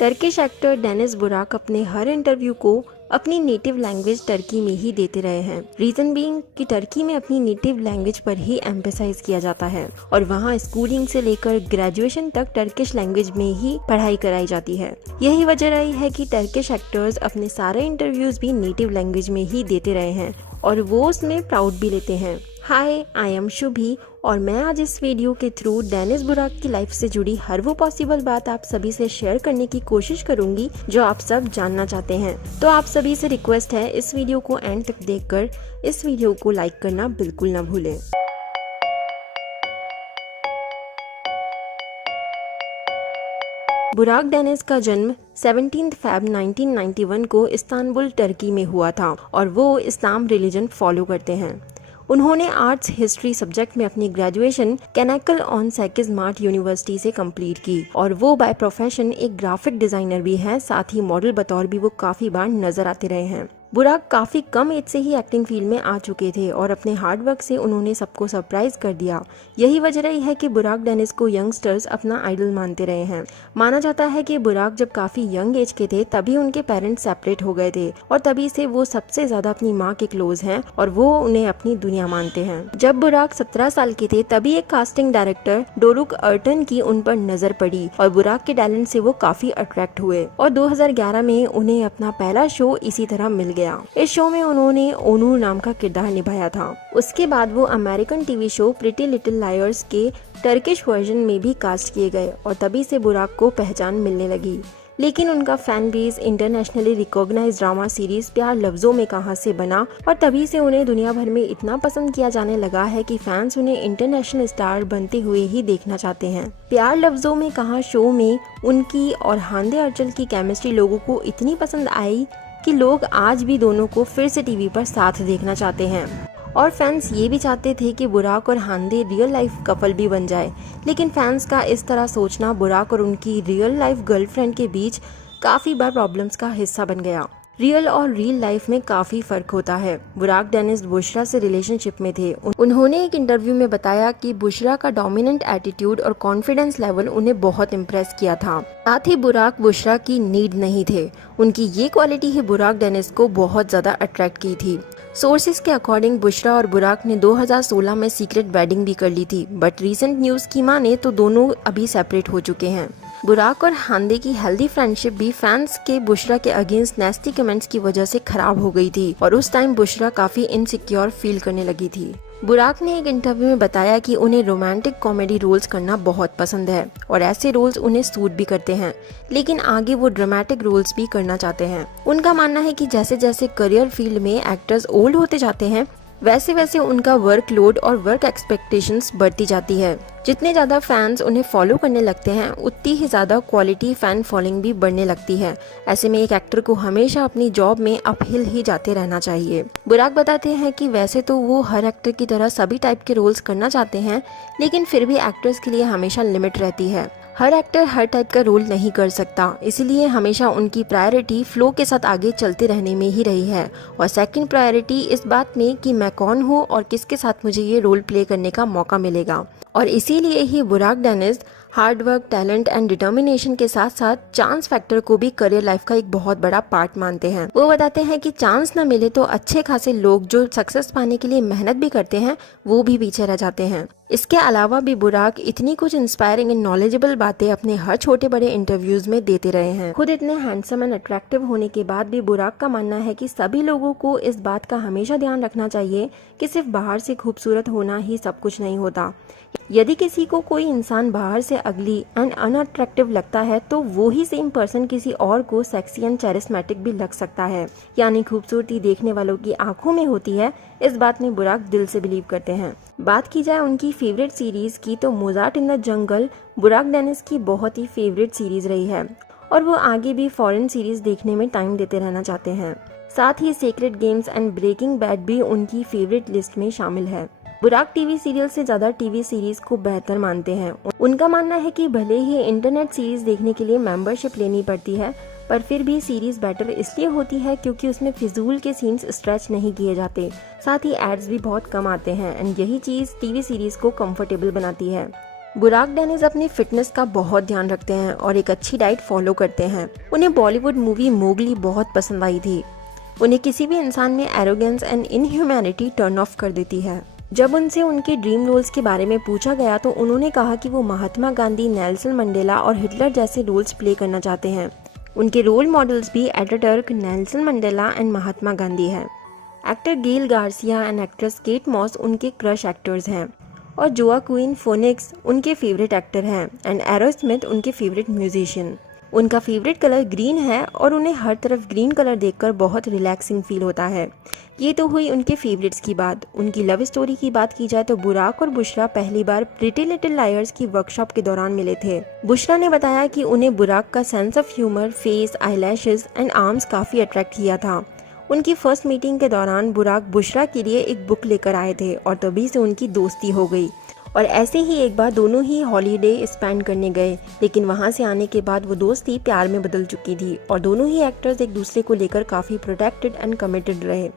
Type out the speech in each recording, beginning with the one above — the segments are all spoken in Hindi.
टर्किश एक्टर डेनिस बुराक अपने हर इंटरव्यू को अपनी नेटिव लैंग्वेज टर्की में ही देते रहे हैं। रीजन बीइंग कि टर्की में अपनी नेटिव लैंग्वेज पर ही एम्फेसाइज किया जाता है और वहाँ स्कूलिंग से लेकर ग्रेजुएशन तक टर्किश लैंग्वेज में ही पढ़ाई कराई जाती है। यही वजह रही है कि टर्किश एक्टर्स अपने सारे इंटरव्यूज भी नेटिव लैंग्वेज में ही देते रहे हैं और वो उसमें प्राउड भी लेते हैं। हाय, आई एम शुभी और मैं आज इस वीडियो के थ्रू डेनिस बुराक की लाइफ से जुड़ी हर वो पॉसिबल बात आप सभी से शेयर करने की कोशिश करूंगी जो आप सब जानना चाहते हैं। तो आप सभी से रिक्वेस्ट है इस वीडियो को एंड तक देखकर इस वीडियो को लाइक करना बिल्कुल ना भूलें। बुराक डेनिस का जन्म 17 फ़रवरी 1991 को इस्तांबुल टर्की में हुआ था और वो इस्लाम रिलीजन फॉलो करते हैं। उन्होंने आर्ट्स हिस्ट्री सब्जेक्ट में अपनी ग्रेजुएशन केनेकल ऑन सेकिज मार्ट यूनिवर्सिटी से कंप्लीट की और वो बाय प्रोफेशन एक ग्राफिक डिजाइनर भी हैं, साथ ही मॉडल बतौर भी वो काफी बार नजर आते रहे हैं। बुराक काफी कम एज से ही एक्टिंग फील्ड में आ चुके थे और अपने हार्ड वर्क से उन्होंने सबको सरप्राइज कर दिया। यही वजह रही है कि बुराक डेनिस को यंगस्टर्स अपना आइडल मानते रहे हैं। माना जाता है कि बुराक जब काफी यंग एज के थे तभी उनके पेरेंट्स सेपरेट हो गए थे और तभी से वो सबसे ज्यादा अपनी माँ के क्लोज हैं और वो उन्हें अपनी दुनिया मानते हैं। जब बुराक 17 साल के थे तभी एक कास्टिंग डायरेक्टर डोरुक अर्टन की उन पर नजर पड़ी और बुराक के टैलेंट से वो काफी अट्रैक्ट हुए और 2011 में उन्हें अपना पहला शो इसी तरह मिल गया। इस शो में उन्होंने ओनूर नाम का किरदार निभाया था। उसके बाद वो American TV show pretty little lawyers के टर्किश वर्जन में भी कास्ट किए गए और तभी से बुराक को पहचान मिलने लगी। लेकिन उनका fan base internationally recognised drama series प्यार लफ्जों में कहां से बना और तभी से उन्हें दुनिया भर में इतना पसंद किया जाने लगा है कि फैंस उन्हें इंटरनेशनल स्टार बनते हुए ही देखना चाहते हैं। प्यार लफ्जों में कहां शो में उनकी और हांदे अर्चल की केमिस्ट्री लोगों को इतनी पसंद आई कि लोग आज भी दोनों को फिर से टीवी पर साथ देखना चाहते हैं और फैंस ये भी चाहते थे कि बुराक और हांदे रियल लाइफ कपल भी बन जाए। लेकिन फैंस का इस तरह सोचना बुराक और उनकी रियल लाइफ गर्लफ्रेंड के बीच काफी बार प्रॉब्लम्स का हिस्सा बन गया। रियल और रियल लाइफ में काफी फर्क होता है। बुराक डेनिस बुशरा से रिलेशनशिप में थे। उन्होंने एक इंटरव्यू में बताया कि बुशरा का डोमिनेंट एटीट्यूड और कॉन्फिडेंस लेवल उन्हें बहुत इम्प्रेस किया था। साथ ही बुराक बुशरा की नीड नहीं थे। उनकी ये क्वालिटी ही बुराक डेनिस को बहुत ज्यादा अट्रैक्ट की थी। सोर्सेज के अकॉर्डिंग बुशरा और बुराक ने 2016 में सीक्रेट वेडिंग भी कर ली थी, बट रीसेंट न्यूज की माने तो दोनों अभी सेपरेट हो चुके हैं। बुराक और हांदे की हेल्दी फ्रेंडशिप भी फैंस के बुशरा के अगेंस्ट नेस्टी कमेंट्स की वजह से खराब हो गई थी और उस टाइम बुशरा काफी इनसिक्योर फील करने लगी थी। बुराक ने एक इंटरव्यू में बताया कि उन्हें रोमांटिक कॉमेडी रोल्स करना बहुत पसंद है और ऐसे रोल्स उन्हें सूट भी करते हैं, लेकिन आगे वो ड्रामेटिक रोल्स भी करना चाहते हैं। उनका मानना है कि जैसे जैसे करियर फील्ड में एक्टर्स ओल्ड होते जाते हैं वैसे वैसे उनका वर्कलोड और वर्क एक्सपेक्टेशंस बढ़ती जाती है। जितने ज्यादा फैंस उन्हें फॉलो करने लगते हैं उतनी ही ज्यादा क्वालिटी फैन फॉलोइंग भी बढ़ने लगती है। ऐसे में एक एक्टर को हमेशा अपनी जॉब में अपहिल ही जाते रहना चाहिए। बुराक बताते हैं कि वैसे तो वो हर एक्टर की तरह सभी टाइप के रोल्स करना चाहते हैं, लेकिन फिर भी एक्टर्स के लिए हमेशा लिमिट रहती है। हर एक्टर हर टाइप का रोल नहीं कर सकता, इसलिए हमेशा उनकी प्रायोरिटी फ्लो के साथ आगे चलते रहने में ही रही है और सेकंड प्रायोरिटी इस बात में कि मैं कौन हूँ और किसके साथ मुझे ये रोल प्ले करने का मौका मिलेगा। और इसीलिए ही Burak Deniz hard work, talent and determination के साथ साथ चांस फैक्टर को भी करियर लाइफ का एक बहुत बड़ा पार्ट मानते हैं। वो बताते हैं कि चांस न मिले तो अच्छे खासे लोग जो सक्सेस पाने के लिए मेहनत भी करते हैं वो भी पीछे रह जाते हैं। इसके अलावा भी बुराक इतनी कुछ इंस्पायरिंग एंड नॉलेजेबल बातें अपने हर छोटे बड़े इंटरव्यूज में देते रहे हैं। खुद इतने हैंडसम एंड अट्रैक्टिव होने के बाद भी बुराक का मानना है कि सभी लोगों को इस बात का हमेशा ध्यान रखना चाहिए कि सिर्फ बाहर से खूबसूरत होना ही सब कुछ नहीं होता। यदि किसी को कोई इंसान बाहर से अगली एंड अनअट्रैक्टिव लगता है तो वो ही सेम पर्सन किसी और को सेक्सी एंड चैरिस्मेटिक भी लग सकता है। यानी खूबसूरती देखने वालों की आंखों में होती है, इस बात में बुराक दिल से बिलीव करते हैं। बात की जाए उनकी फेवरेट सीरीज की तो मोजार्ट इन द जंगल बुराक डेनिस की बहुत ही फेवरेट सीरीज रही है और वो आगे भी फॉरेन सीरीज देखने में टाइम देते रहना चाहते हैं। साथ ही secret games and breaking bad भी उनकी फेवरेट लिस्ट में शामिल है। बुराक टीवी सीरियल से ज्यादा टीवी सीरीज को बेहतर मानते हैं। उनका मानना है कि भले ही इंटरनेट सीरीज देखने के लिए मेंबरशिप लेनी पड़ती है, पर फिर भी सीरीज बेटर इसलिए होती है क्योंकि उसमें फिजूल के सीन्स स्ट्रेच नहीं किए जाते, साथ ही एड्स भी बहुत कम आते हैं एंड यही चीज टीवी सीरीज को कंफर्टेबल बनाती है। बुराक डेनिस अपनी फिटनेस का बहुत ध्यान रखते हैं और एक अच्छी डाइट फॉलो करते हैं। उन्हें बॉलीवुड मूवी मोगली बहुत पसंद आई थी। उन्हें किसी भी इंसान में arrogance and inhumanity turn off कर देती है। जब उनसे उनके ड्रीम रोल्स के बारे में पूछा गया तो उन्होंने कहा कि वो महात्मा गांधी, नेल्सन मंडेला और हिटलर जैसे रोल्स प्ले करना चाहते हैं। उनके रोल मॉडल्स भी Ataturk, Nelson Mandela and Mahatma Gandhi हैं। Actor Gael Garcia and actress Kate Moss उनके क्रश एक्टर्स हैं और जोआक्विन फोनिक्स उनके फेवरेट एक्टर हैं एंड एरोस्मिथ उनके फेवरेट म्यूजिशियन। उनका फेवरेट कलर ग्रीन है और उन्हें हर तरफ ग्रीन कलर देखकर बहुत रिलैक्सिंग फील होता है। ये तो हुई उनके फेवरेट्स की बात। उनकी लव स्टोरी की बात की जाए तो बुराक और बुशरा पहली बार प्रिटी लिटिल लायर्स की वर्कशॉप के दौरान मिले थे। बुशरा ने बताया कि उन्हें बुराक का sense of humour, face, eyelashes and arms काफी अट्रैक्ट किया था। उनकी फर्स्ट मीटिंग के दौरान बुराक बुशरा के लिए एक बुक लेकर आए थे और तभी से उनकी दोस्ती हो गई और ऐसे ही एक बार दोनों ही हॉलीडे स्पेंड करने गए, लेकिन वहां से आने के बाद वो दोस्ती प्यार में बदल चुकी थी और दोनों ही एक्टर्स एक दूसरे को लेकर काफ़ी प्रोटेक्टेड एंड कमिटेड रहे।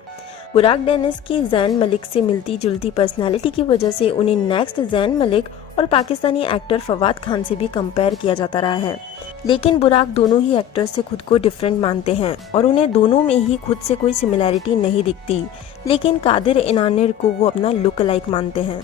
बुराक डेनिस की जैन मलिक से मिलती जुलती पर्सनैलिटी की वजह से उन्हें नेक्स्ट जैन मलिक और पाकिस्तानी एक्टर फवाद खान से भी कंपेयर किया जाता रहा है, लेकिन बुराक दोनों ही एक्टर्स से खुद को डिफरेंट मानते हैं और उन्हें दोनों में ही खुद से कोई सिमिलैरिटी नहीं दिखती, लेकिन कादिर इनानिर को वो अपना लुक अलाइक मानते हैं।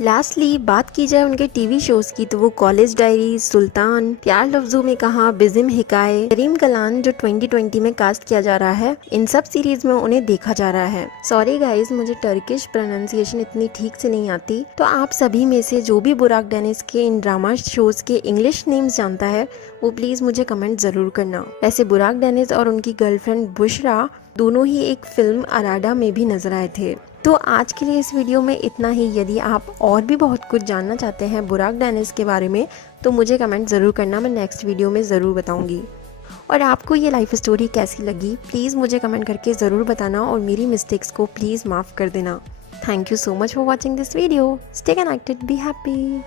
लास्टली बात की जाए उनके टीवी शोज की तो वो कॉलेज डायरी, सुल्तान, प्यार लफ्जों में कहा, बिजिम हिकाये, करीम कलान जो 2020 में कास्ट किया जा रहा है, इन सब सीरीज में उन्हें देखा जा रहा है। सॉरी गाइज, मुझे टर्किश प्रोनाउंसिएशन इतनी ठीक से नहीं आती, तो आप सभी में से जो भी बुराक डेनिस के इन ड्रामा शोज के इंग्लिश नेम्स जानता है वो प्लीज मुझे कमेंट जरूर करना। वैसे बुराक डेनिस और उनकी गर्लफ्रेंड बुशरा दोनों ही एक फिल्म अराडा में भी नजर आए थे। तो आज के लिए इस वीडियो में इतना ही। यदि आप और भी बहुत कुछ जानना चाहते हैं बुराक डेनिस के बारे में तो मुझे कमेंट ज़रूर करना, मैं नेक्स्ट वीडियो में ज़रूर बताऊंगी। और आपको ये लाइफ स्टोरी कैसी लगी प्लीज़ मुझे कमेंट करके ज़रूर बताना और मेरी मिस्टेक्स को प्लीज़ माफ़ कर देना। Thank you so much for watching this video. Stay connected, be happy.